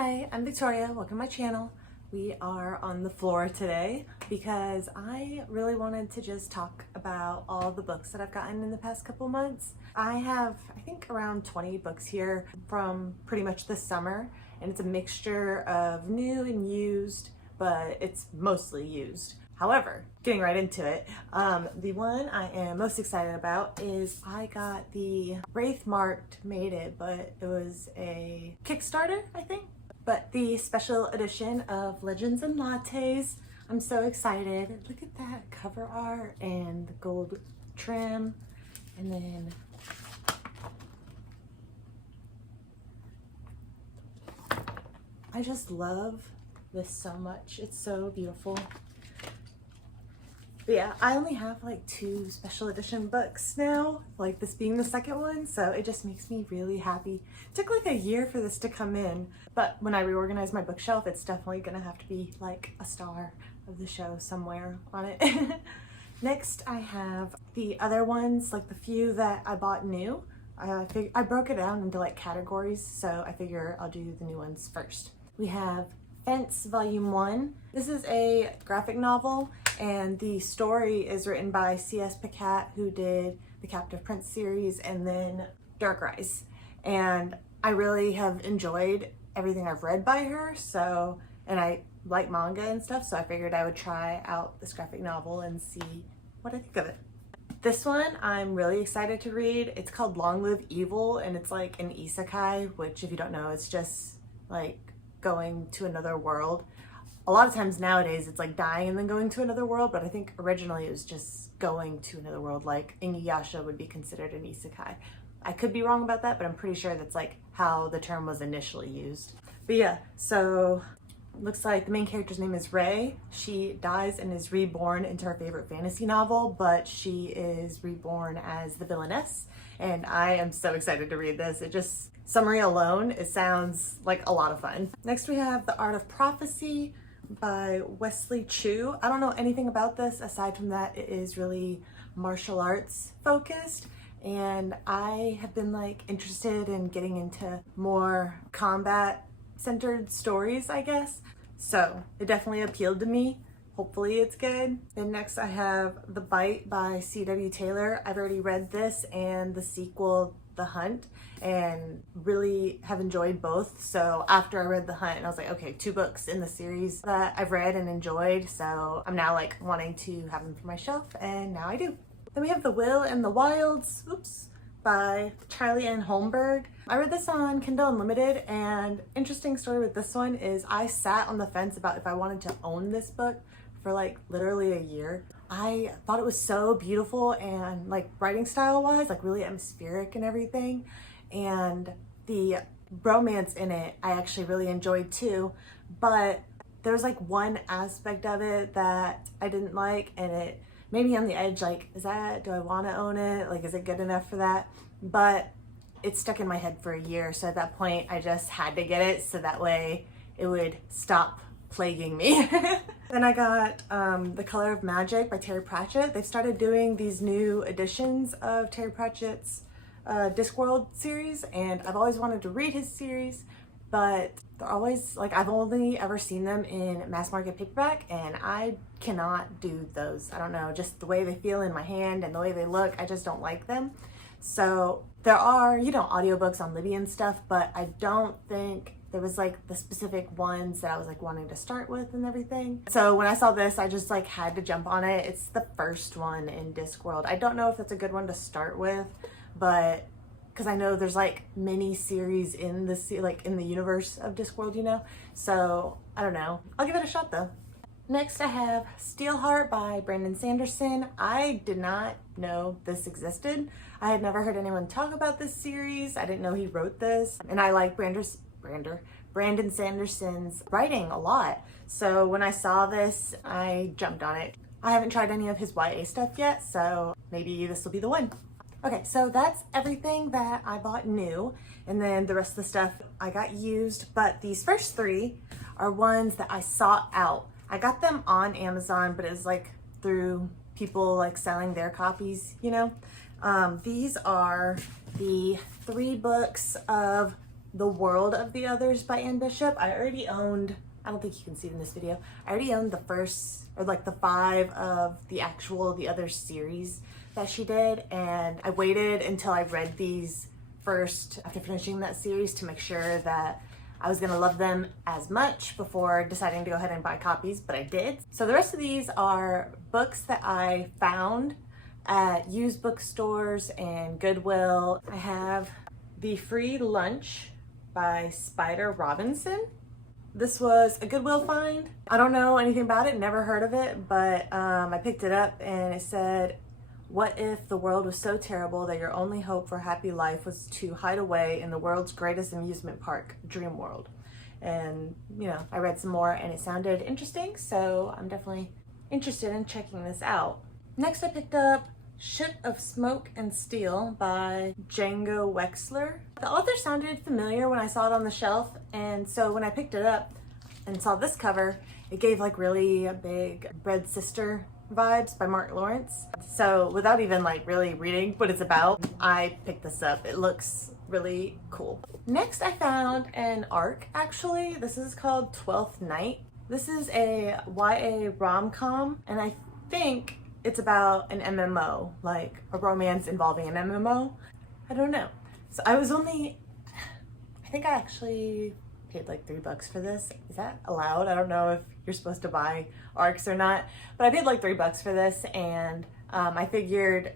Hi, I'm Victoria. Welcome to my channel. We are on the floor today because I really wanted to just talk about all the books that I've gotten in the past couple months. I have, I think, around 20 books here from pretty much this summer, and it's a mixture of new and used, but it's mostly used. However, getting right into it, the one I am most excited about is I got the Wraith Marked made it, but it was a Kickstarter, I think. But the special edition of Legends and Lattes. I'm so excited. Look at that cover art and the gold trim. And then I just love this so much. It's so beautiful. But yeah, I only have like 2 special edition books now, like this being the second one, so it just makes me really happy. It took like a year for this to come in, but when I reorganize my bookshelf, it's definitely gonna have to be like a star of the show somewhere on it. Next, I have the other ones, like the few that I bought new. I broke it down into like categories, so I figure I'll do the new ones first. We have Fence Volume 1. This is a graphic novel, and the story is written by C.S. Pacat, who did the Captive Prince series and then Dark Rise. And I really have enjoyed everything I've read by her, so, and I like manga and stuff, so I figured I would try out this graphic novel and see what I think of it. This one I'm really excited to read. It's called Long Live Evil, and it's like an isekai, which if you don't know, it's just like going to another world. A lot of times nowadays it's like dying and then going to another world, but I think originally it was just going to another world, like Inuyasha would be considered an isekai. I could be wrong about that, but I'm pretty sure that's like how the term was initially used. But yeah, so looks like the main character's name is Rei. She dies and is reborn into her favorite fantasy novel, but she is reborn as the villainess, and I am so excited to read this. It just, summary alone, it sounds like a lot of fun. Next we have The Art of Prophecy by Wesley Chu. I don't know anything about this aside from that it is really martial arts focused, and I have been like interested in getting into more combat centered stories, I guess. So it definitely appealed to me. Hopefully it's good. Then next I have The Bite by C.W. Taylor. I've already read this and the sequel, The Hunt, and really have enjoyed both. So after I read The Hunt, and I was like, okay, 2 books in the series that I've read and enjoyed, so I'm now like wanting to have them for my shelf, and now I do. Then we have The Will and the Wilds, by Charlie Ann Holmberg. I read this on Kindle Unlimited, and interesting story with this one is I sat on the fence about if I wanted to own this book for like literally a year. I thought it was so beautiful and like writing style wise, like really atmospheric and everything. And the romance in it, I actually really enjoyed too. But there was like one aspect of it that I didn't like, and it made me on the edge, like, do I want to own it? Like, is it good enough for that? But it stuck in my head for a year. So at that point, I just had to get it so that way it would stop plaguing me. Then I got The Color of Magic by Terry Pratchett. They've started doing these new editions of Terry Pratchett's Discworld series, and I've always wanted to read his series, but they're always like, I've only ever seen them in mass market paperback, and I cannot do those. I don't know, just the way they feel in my hand and the way they look, I just don't like them. So there are, you know, audiobooks on Libby and stuff, but I don't think there was like the specific ones that I was like wanting to start with and everything. So when I saw this, I just like had to jump on it. It's the first one in Discworld. I don't know if that's a good one to start with, but because I know there's like mini series in the like in the universe of Discworld, you know? So I don't know. I'll give it a shot though. Next I have Steelheart by Brandon Sanderson. I did not know this existed. I had never heard anyone talk about this series. I didn't know he wrote this, and I like Brandon Sanderson's writing a lot. So when I saw this, I jumped on it. I haven't tried any of his YA stuff yet, so maybe this will be the one. Okay, so that's everything that I bought new, and then the rest of the stuff I got used, but these first 3 are ones that I sought out. I got them on Amazon, but it was like through people like selling their copies, you know? These are the 3 books of The World of the Others by Anne Bishop. I already owned, I don't think you can see it in this video, I already owned the first, or like the 5 of the Other series that she did, and I waited until I read these first after finishing that series to make sure that I was gonna love them as much before deciding to go ahead and buy copies, but I did. So the rest of these are books that I found at used bookstores and Goodwill. I have The Free Lunch by Spider Robinson. This was a Goodwill find. I don't know anything about it, never heard of it, but I picked it up and it said, "What if the world was so terrible that your only hope for a happy life was to hide away in the world's greatest amusement park, Dream World?" And, you know, I read some more and it sounded interesting, so I'm definitely interested in checking this out. Next, I picked up Ship of Smoke and Steel by Django Wexler. The author sounded familiar when I saw it on the shelf, and so when I picked it up and saw this cover, it gave like really big Red Sister vibes by Mark Lawrence. So without even like really reading what it's about, I picked this up. It looks really cool. Next, I found an ARC actually. This is called 12th Night. This is a YA rom-com, and I think it's about an MMO, like a romance involving an MMO. I don't know. So I think I actually paid like $3 for this. Is that allowed? I don't know if you're supposed to buy ARCs or not, but I paid like $3 for this, and I figured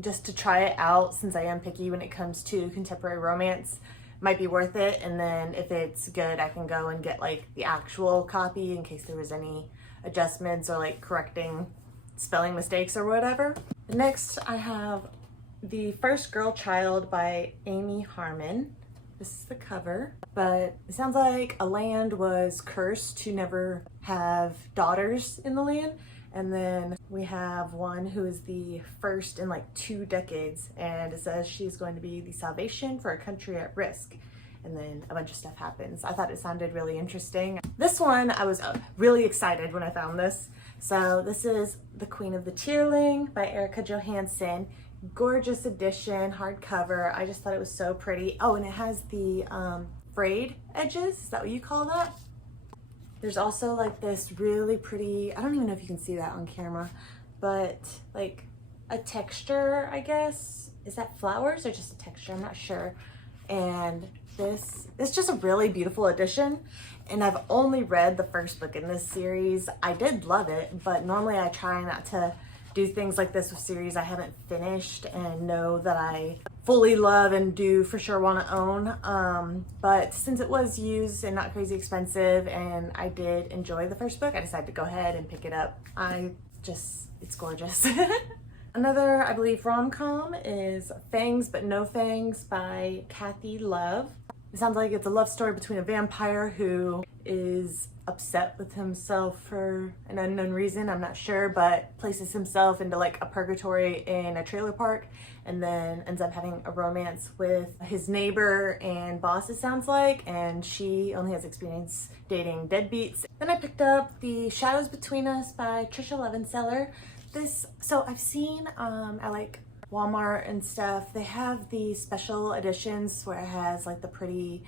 just to try it out, since I am picky when it comes to contemporary romance, might be worth it. And then if it's good, I can go and get like the actual copy in case there was any adjustments or like correcting spelling mistakes or whatever. Next, I have The First Girl Child by Amy Harmon. This is the cover, but it sounds like a land was cursed to never have daughters in the land. And then we have one who is the first in like 2 decades, and it says she's going to be the salvation for a country at risk. And then a bunch of stuff happens. I thought it sounded really interesting. This one, I was really excited when I found this. So this is The Queen of the Tearling by Erica Johansson. Gorgeous edition, hardcover. I just thought it was so pretty. Oh, and it has the frayed edges. Is that what you call that? There's also like this really pretty, I don't even know if you can see that on camera, but like a texture, I guess. Is that flowers or just a texture? I'm not sure. And this is just a really beautiful edition, and I've only read the first book in this series. I did love it, but normally I try not to do things like this with series I haven't finished and know that I fully love and do for sure want to own. But since it was used and not crazy expensive and I did enjoy the first book, I decided to go ahead and pick it up. It's gorgeous. Another, I believe, rom-com is Fangs But No Fangs by Kathy Love. It sounds like it's a love story between a vampire who is upset with himself for an unknown reason, I'm not sure, but places himself into like a purgatory in a trailer park, and then ends up having a romance with his neighbor and boss, it sounds like, and she only has experience dating deadbeats. Then I picked up The Shadows Between Us by Trisha Levenseller. So I've seen at like Walmart and stuff, they have these special editions where it has like the pretty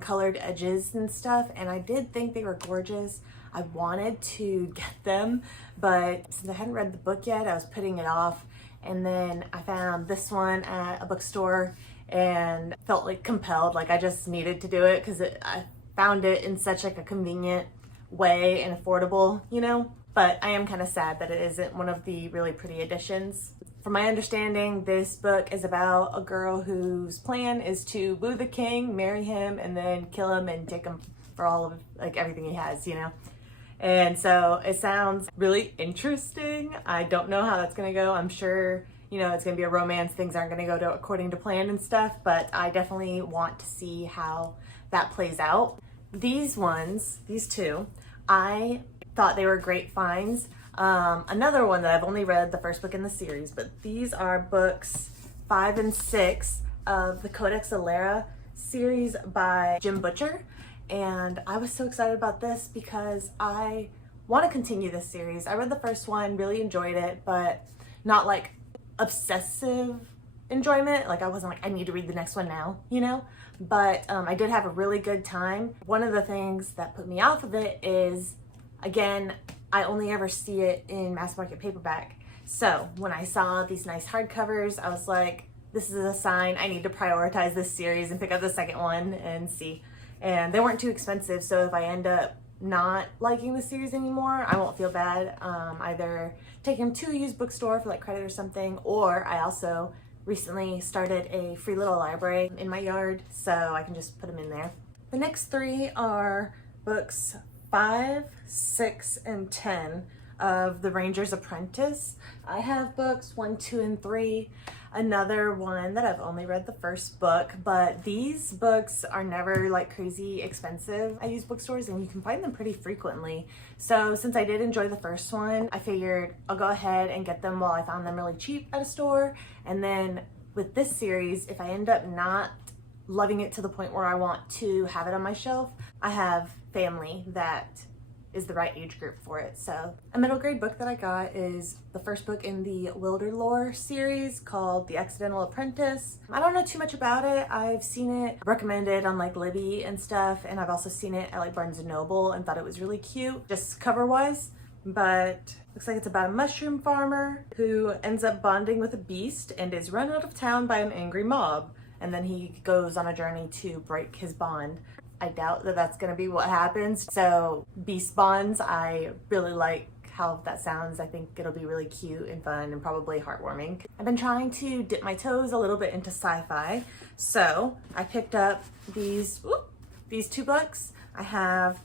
colored edges and stuff, and I did think they were gorgeous. I wanted to get them, but since I hadn't read the book yet, I was putting it off. And then I found this one at a bookstore and felt like compelled, like I just needed to do it because I found it in such like a convenient way and affordable, you know? But I am kind of sad that it isn't one of the really pretty editions. From my understanding, this book is about a girl whose plan is to woo the king, marry him, and then kill him and take him for all of like everything he has, you know? And so it sounds really interesting. I don't know how that's gonna go. I'm sure, you know, it's gonna be a romance. Things aren't gonna go according to plan and stuff, but I definitely want to see how that plays out. These two, I thought they were great finds. Another one that I've only read the first book in the series, but these are books 5 and 6 of the Codex Alera series by Jim Butcher. And I was so excited about this because I want to continue this series. I read the first one, really enjoyed it, but not like obsessive enjoyment. Like I wasn't like, I need to read the next one now, you know? but I did have a really good time. One of the things that put me off of it is, again, I only ever see it in mass market paperback. So when I saw these nice hardcovers, I was like, this is a sign I need to prioritize this series and pick up the second one and see. And they weren't too expensive, so if I end up not liking the series anymore, I won't feel bad. Either take them to a used bookstore for like credit or something, or I also recently started a free little library in my yard, so I can just put them in there. The next three are books 5, 6, and 10 of The Ranger's Apprentice. I have books 1, 2, and 3. Another one that I've only read the first book, but these books are never like crazy expensive at used bookstores, and you can find them pretty frequently. So since I did enjoy the first one, I figured I'll go ahead and get them while I found them really cheap at a store. And then with this series, if I end up not loving it to the point where I want to have it on my shelf, I have family that is the right age group for it. So a middle grade book that I got is the first book in the Wilderlore series called The Accidental Apprentice. I don't know too much about it. I've seen it recommended on like Libby and stuff, and I've also seen it at like Barnes & Noble and thought it was really cute, just cover wise. But looks like it's about a mushroom farmer who ends up bonding with a beast and is run out of town by an angry mob. And then he goes on a journey to break his bond. I doubt that that's going to be what happens. So beast bonds, I really like how that sounds. I think it'll be really cute and fun and probably heartwarming. I've been trying to dip my toes a little bit into sci-fi. So I picked up these two books. I have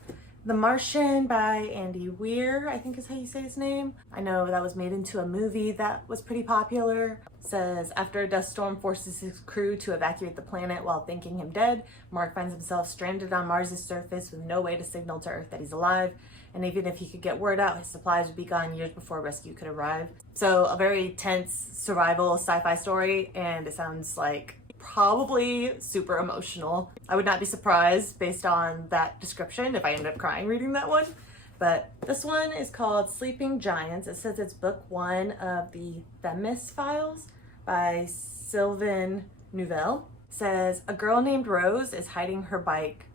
The Martian by Andy Weir, I think is how you say his name. I know that was made into a movie that was pretty popular. It says, after a dust storm forces his crew to evacuate the planet while thinking him dead, Mark finds himself stranded on Mars' surface with no way to signal to Earth that he's alive. And even if he could get word out, his supplies would be gone years before rescue could arrive. So a very tense survival sci-fi story, and it sounds like probably super emotional. I would not be surprised based on that description if I end up crying reading that one. But this one is called Sleeping Giants. It says it's book 1 of the Themis Files by Sylvain Neuvel. It says a girl named Rose is hiding her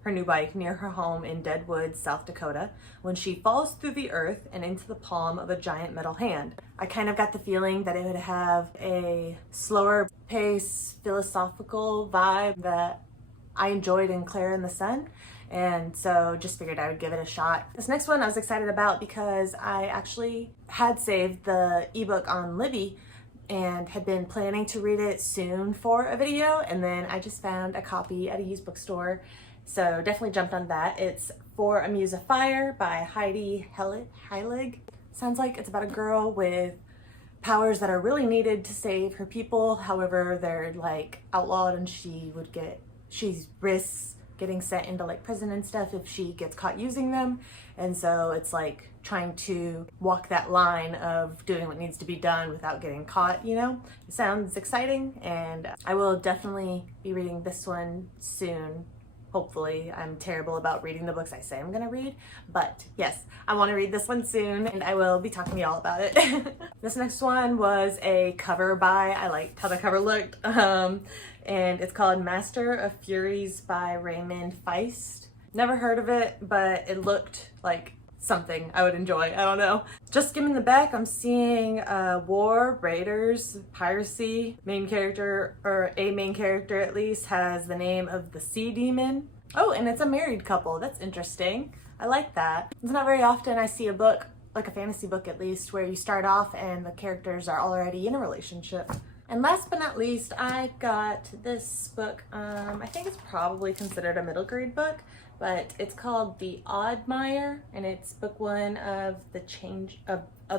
new bike near her home in Deadwood, South Dakota, when she falls through the earth and into the palm of a giant metal hand. I kind of got the feeling that it would have a slower pace, philosophical vibe that I enjoyed in Claire and the Sun, and so just figured I would give it a shot. This next one I was excited about because I actually had saved the ebook on Libby and had been planning to read it soon for a video, and then I just found a copy at a used bookstore, so definitely jumped on that. It's For a Muse of Fire by Heidi Heilig. Sounds like it's about a girl with powers that are really needed to save her people. However, they're like outlawed, and she risks getting sent into like prison and stuff if she gets caught using them. And so it's like trying to walk that line of doing what needs to be done without getting caught, you know? It sounds exciting, and I will definitely be reading this one soon. Hopefully. I'm terrible about reading the books I say I'm gonna read, but yes, I want to read this one soon, and I will be talking to y'all about it. This next one was a cover by, I liked how the cover looked, and it's called Master of Furies by Raymond Feist. Never heard of it, but it looked like something I would enjoy. I don't know. Just skimming the back, I'm seeing war, raiders, piracy. Main character, or a main character at least, has the name of the Sea Demon. Oh, and it's a married couple. That's interesting. I like that. It's not very often I see a book, like a fantasy book at least, where you start off and the characters are already in a relationship. And last but not least, I got this book. I think it's probably considered a middle grade book, but it's called The Oddmire, and it's book 1 of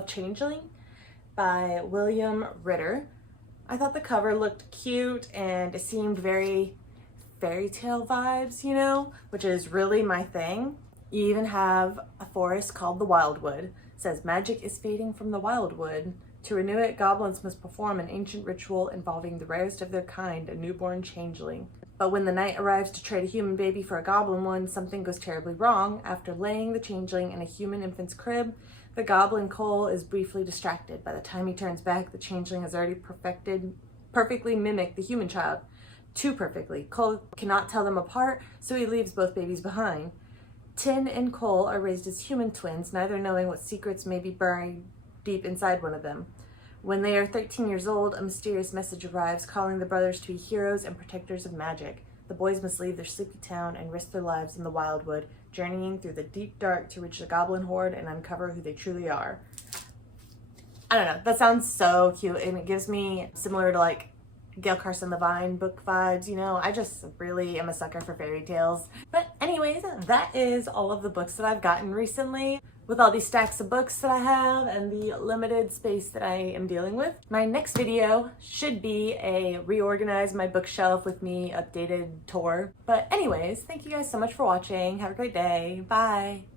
Changeling by William Ritter. I thought the cover looked cute, and it seemed very fairy tale vibes, you know, which is really my thing. You even have a forest called the Wildwood. It says magic is fading from the Wildwood. To renew it, goblins must perform an ancient ritual involving the rarest of their kind, a newborn changeling. But when the knight arrives to trade a human baby for a goblin one, something goes terribly wrong. After laying the changeling in a human infant's crib, the goblin Cole is briefly distracted. By the time he turns back, the changeling has already perfectly mimicked the human child. too perfectly. Cole cannot tell them apart, so he leaves both babies behind. Tin and Cole are raised as human twins, neither knowing what secrets may be buried deep inside one of them. When they are 13 years old, a mysterious message arrives calling the brothers to be heroes and protectors of magic. The boys must leave their sleepy town and risk their lives in the wildwood, journeying through the deep dark to reach the goblin horde and uncover who they truly are. I don't know, that sounds so cute, and it gives me similar to like Gail Carson Levine book vibes, you know. I just really am a sucker for fairy tales. But anyways, that is all of the books that I've gotten recently. With all these stacks of books that I have and the limited space that I am dealing with, my next video should be a reorganize my bookshelf with me updated tour. But anyways, thank you guys so much for watching. Have a great day. Bye.